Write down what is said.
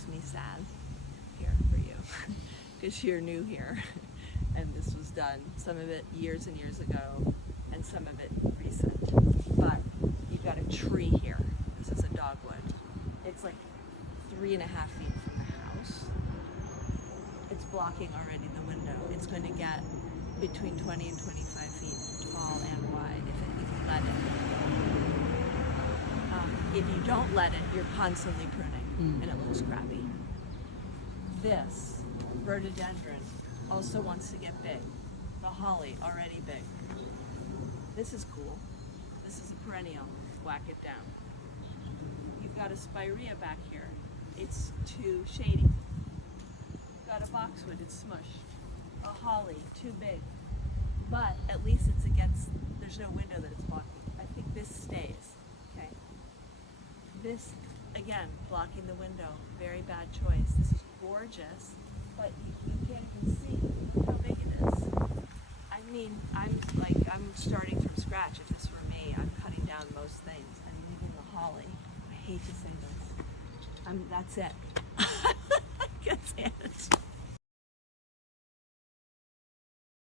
makes me sad here for you because you're new here and this was done, some of it years and years ago and some of it recent. But you've got a tree here. This is a dogwood. It's like 3.5 feet from the house. It's blocking already the window. It's going to get between 20 and 25 feet tall and wide if you let it. If you don't let it, you're constantly pruning and it looks crappy. This rhododendron also wants to get big. The holly, already big. This is cool. This is a perennial. Whack it down. You've got a spirea back here. It's too shady. You've got a boxwood, it's smushed. A holly, too big. But at least it's against, there's no window that it's blocking. I think this stays, okay? This, again, blocking the window, very bad choice. This is gorgeous, but you can't even see. Look how big it is. I mean, I'm starting from scratch. If this were me, I'm cutting down most things. I'm leaving the holly. I hate to say this. That's it.